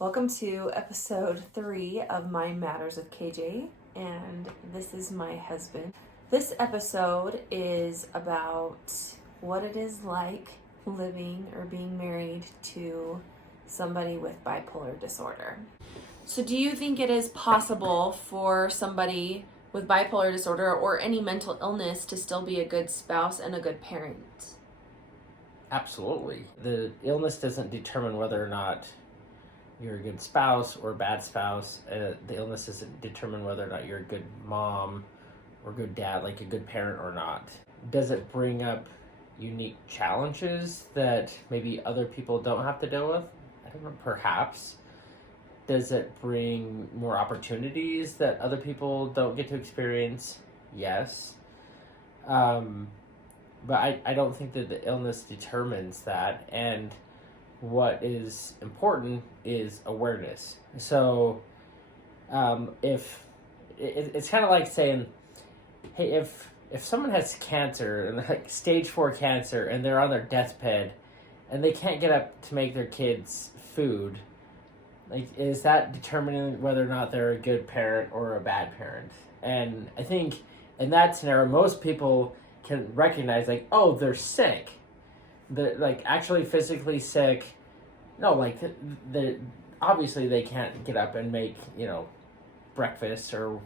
Welcome to episode 3 of My Matters with KJ, and this is my husband. This episode is about what it is like living or being married to somebody with bipolar disorder. So do you think it is possible for somebody with bipolar disorder or any mental illness to still be a good spouse and a good parent? Absolutely. The illness doesn't determine whether or not you're a good spouse or a bad spouse. The illness doesn't determine whether or not you're a good mom or good dad, like a good parent or not. Does it bring up unique challenges that maybe other people don't have to deal with? I don't know, perhaps. Does it bring more opportunities that other people don't get to experience? Yes. But I don't think that the illness determines that. And what is important is awareness. So if it's kind of like saying, hey, if someone has cancer, and like stage 4 cancer, and they're on their deathbed and they can't get up to make their kids food, like, is that determining whether or not they're a good parent or a bad parent? And I think in that scenario, most people can recognize, like, oh, they're sick. They're, like, actually physically sick. No, like, obviously they can't get up and make, breakfast or,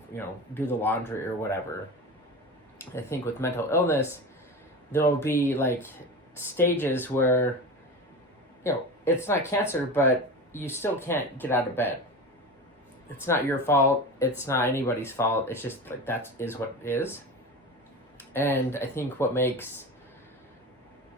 do the laundry or whatever. I think with mental illness, there'll be, like, stages where, it's not cancer, but you still can't get out of bed. It's not your fault. It's not anybody's fault. It's just, like, that is what it is. And I think what makes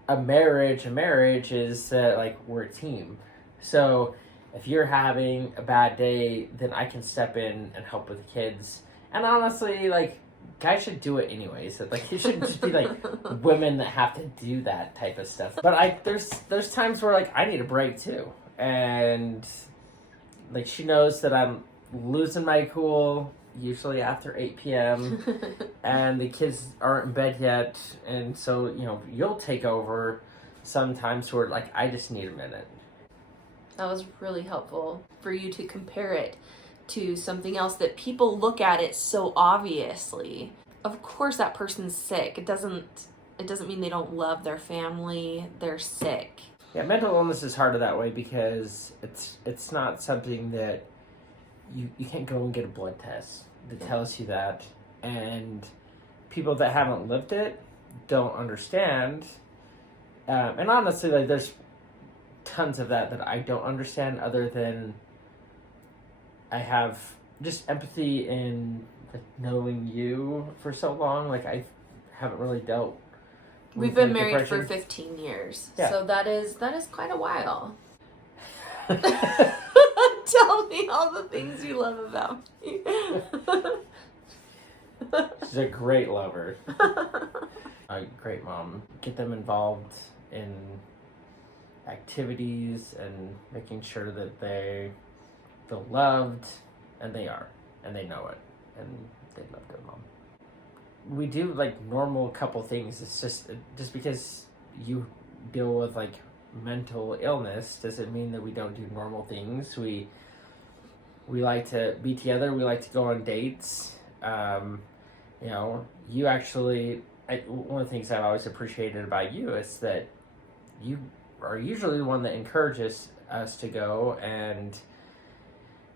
a marriage is that, like, we're a team. So if you're having a bad day, then I can step in and help with the kids. And honestly, like, guys should do it anyways. Like, it shouldn't just be like women that have to do that type of stuff. But there's times where, like, I need a break too. And, like, she knows that I'm losing my cool usually after 8 p.m. and the kids aren't in bed yet, and so you'll take over sometimes where, like, I just need a minute. That was really helpful for you to compare it to something else that people look at it so obviously. Of course that person's sick. It doesn't mean they don't love their family. They're sick. Yeah, mental illness is harder that way because it's not something that you can't go and get a blood test that tells you that, and people that haven't lived it don't understand. And honestly, like, there's tons of that I don't understand, other than I have just empathy in, like, knowing you for so long. Like, I haven't really dealt with, we've been married depression for 15 years. Yeah. So that is quite a while. Tell me all the things you love about me. She's a great lover. A great mom. Get them involved in activities and making sure that they feel loved, and they are, and they know it, and they love their mom. We do, like, normal couple things. It's just because you deal with, like, mental illness doesn't mean that we don't do normal things. We like to be together. We like to go on dates. You actually, one of the things I've always appreciated about you is that you are usually the one that encourages us to go and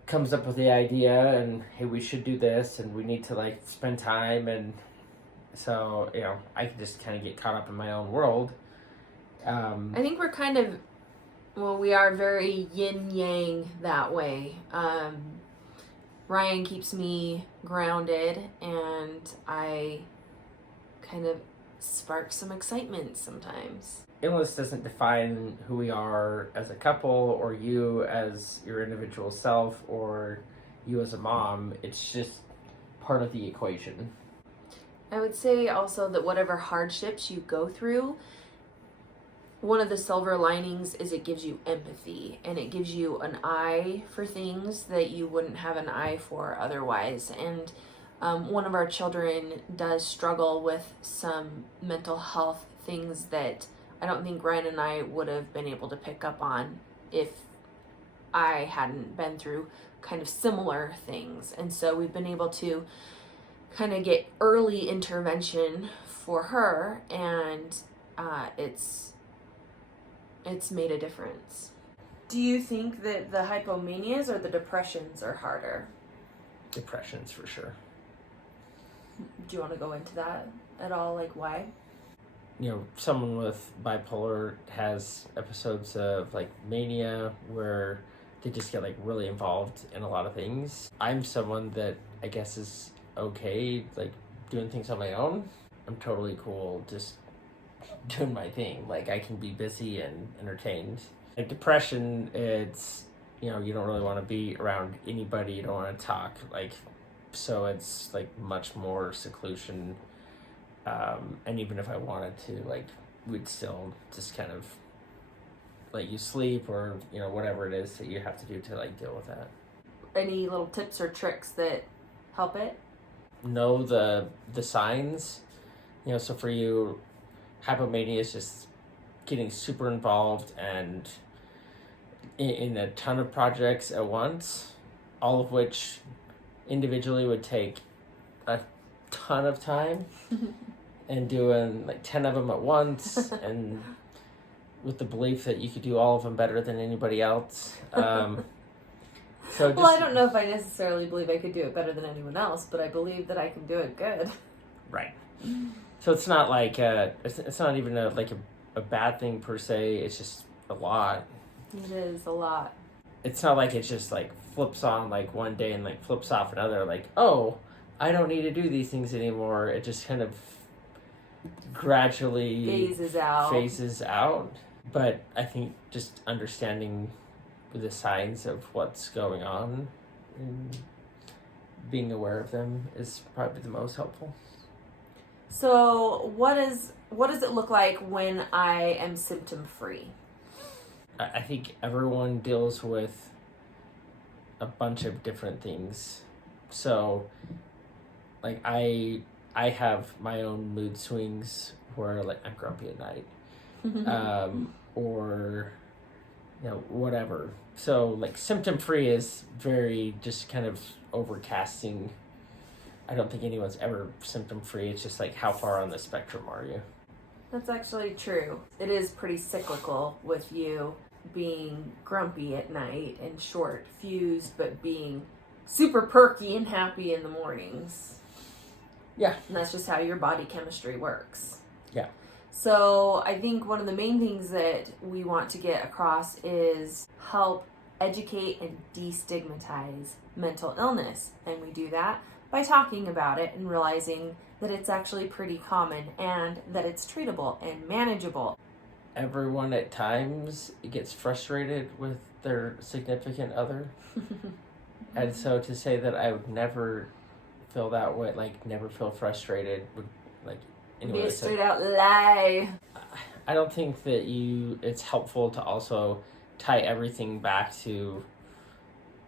comes up with the idea, and, hey, we should do this, and we need to, like, spend time. And so, I can just kind of get caught up in my own world. I think we're kind of, we are very yin-yang that way. Ryan keeps me grounded, and I kind of spark some excitement sometimes. Illness doesn't define who we are as a couple, or you as your individual self, or you as a mom. It's just part of the equation. I would say also that whatever hardships you go through, one of the silver linings is it gives you empathy, and it gives you an eye for things that you wouldn't have an eye for otherwise. And one of our children does struggle with some mental health things that I don't think Ryan and I would have been able to pick up on if I hadn't been through kind of similar things. And so we've been able to kind of get early intervention for her, and it's made a difference. Do you think that the hypomanias or the depressions are harder? Depressions for sure. Do you want to go into that at all? Like, why? Someone with bipolar has episodes of like mania where they just get like really involved in a lot of things. I'm someone that I guess is okay like doing things on my own. I'm totally cool just doing my thing. Like, I can be busy and entertained. Like depression, it's you don't really want to be around anybody, you don't want to talk, like, so it's like much more seclusion. And even if I wanted to, like, we'd still just kind of let you sleep or whatever it is that you have to do to like deal with that. Any little tips or tricks that help it? Know the signs. So for you, hypomania is just getting super involved and in a ton of projects at once, all of which individually would take a ton of time, and doing like 10 of them at once, and with the belief that you could do all of them better than anybody else. Well, I don't know if I necessarily believe I could do it better than anyone else, but I believe that I can do it good. Right. So it's not like it's not even a bad thing per se. It's just a lot. It is a lot. It's not like it just like flips on like one day and like flips off another. Like, oh, I don't need to do these things anymore. It just kind of gradually phases out. But I think just understanding the signs of what's going on and being aware of them is probably the most helpful. So what does it look like when I am symptom free? I think everyone deals with a bunch of different things. So like I have my own mood swings where like I'm grumpy at night. Or whatever. So like symptom free is very just kind of overcasting. I don't think anyone's ever symptom free. It's just like, how far on the spectrum are you? That's actually true. It is pretty cyclical with you being grumpy at night and short fused, but being super perky and happy in the mornings. Yeah. And that's just how your body chemistry works. Yeah. So I think one of the main things that we want to get across is help educate and destigmatize mental illness. And we do that by talking about it and realizing that it's actually pretty common and that it's treatable and manageable. Everyone at times gets frustrated with their significant other. And so to say that I would never feel that way, like never feel frustrated, would like be a straight out lie. I don't think that it's helpful to also tie everything back to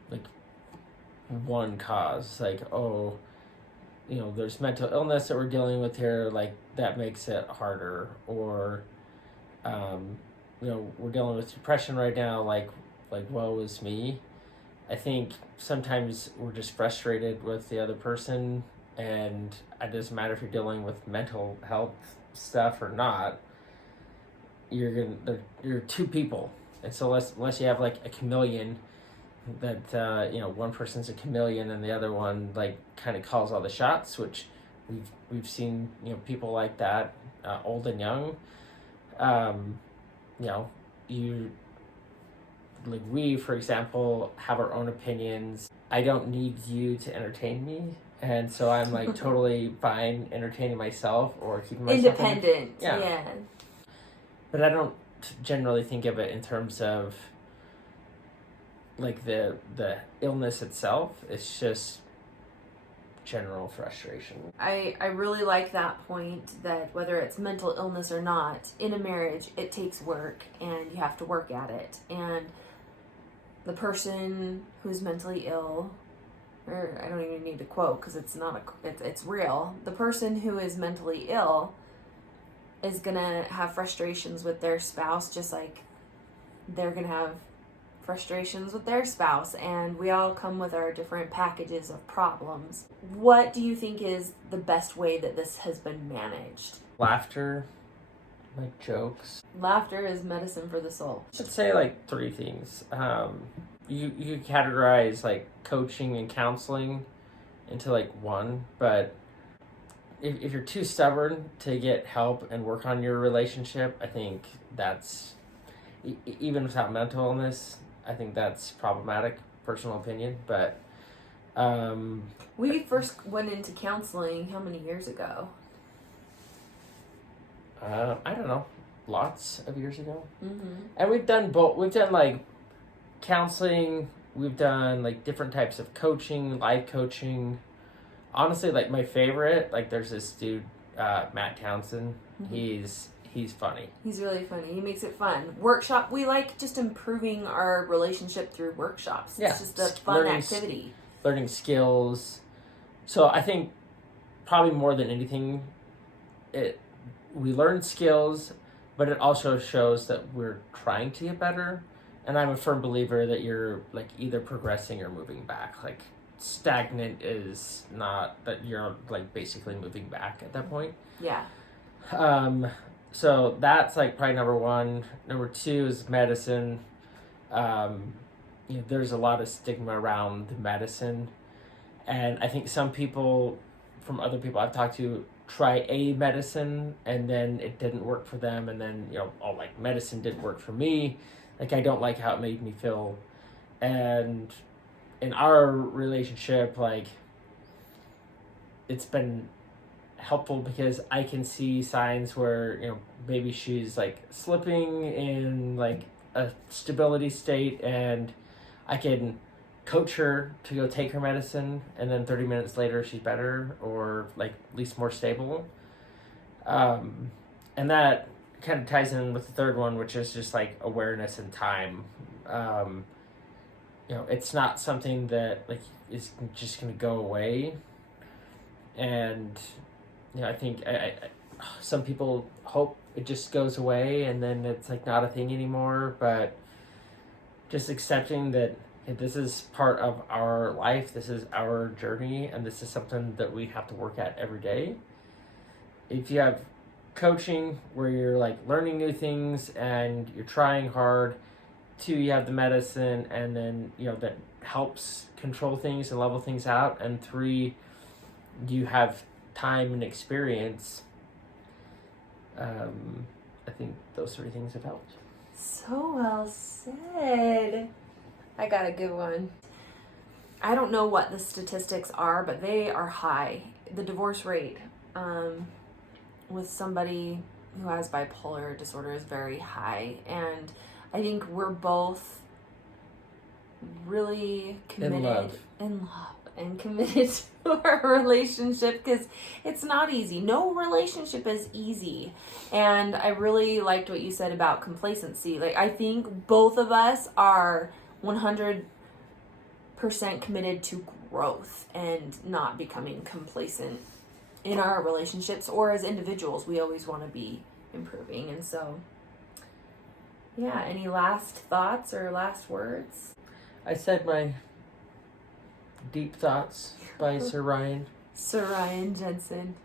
like one cause. Like, oh, there's mental illness that we're dealing with here, like that makes it harder. Or we're dealing with depression right now, like woe is me. I think sometimes we're just frustrated with the other person, and it doesn't matter if you're dealing with mental health stuff or not. You're two people, and so unless you have like a chameleon that one person's a chameleon and the other one like kind of calls all the shots, which we've seen people like that, old and young. We, for example, have our own opinions. I don't need you to entertain me, and so I'm like totally fine entertaining myself or keeping myself independent. Yeah. But I don't generally think of it in terms of like the illness itself. It's just general frustration. I really like that point, that whether it's mental illness or not, in a marriage it takes work and you have to work at it. And the person who's mentally ill, or I don't even need to quote because it's real. The person who is mentally ill is gonna have frustrations with their spouse, just like they're gonna have frustrations with their spouse, and we all come with our different packages of problems. What do you think is the best way that this has been managed? Laughter, like jokes. Laughter is medicine for the soul. I should say like 3 things. You categorize like coaching and counseling into like one, but if you're too stubborn to get help and work on your relationship, I think that's, even without mental illness, I think that's problematic, personal opinion. But we first went into counseling how many years ago? I don't know, lots of years ago. Mm-hmm. And we've done both. We've done like counseling, we've done like different types of coaching, life coaching. Honestly, like my favorite, like there's this dude, Matt Townsend. Mm-hmm. He's funny. He's really funny. He makes it fun. Workshop. We like just improving our relationship through workshops. Yeah. It's just a fun activity. Learning skills. So I think probably more than anything, we learn skills, but it also shows that we're trying to get better. And I'm a firm believer that you're like either progressing or moving back. Like stagnant is not that you're like basically moving back at that point. Yeah. So that's like probably number 1. Number 2 is medicine. There's a lot of stigma around the medicine, and I think some people, from other people I've talked to, try a medicine and then it didn't work for them, and then like medicine didn't work for me. Like I don't like how it made me feel, and in our relationship, like it's been helpful because I can see signs where maybe she's like slipping in like a stability state, and I can coach her to go take her medicine, and then 30 minutes later she's better, or like at least more stable. And that kind of ties in with the third one, which is just like awareness and time. It's not something that like is just going to go away. And I think some people hope it just goes away and then it's like not a thing anymore, but just accepting that this is part of our life, this is our journey, and this is something that we have to work at every day. If you have coaching where you're like learning new things and you're trying hard, 2, you have the medicine, and then that helps control things and level things out, and 3, you have time and experience. I think those 3 things have helped. So well said. I got a good one. I don't know what the statistics are, but they are high. The divorce rate with somebody who has bipolar disorder is very high, and I think we're both really committed in love and committed to our relationship, because it's not easy. No relationship is easy. And I really liked what you said about complacency. Like, I think both of us are 100% committed to growth and not becoming complacent in our relationships, or as individuals. We always want to be improving. And so, yeah, any last thoughts or last words? I said my deep thoughts by Sir Ryan. Sir Ryan Jensen.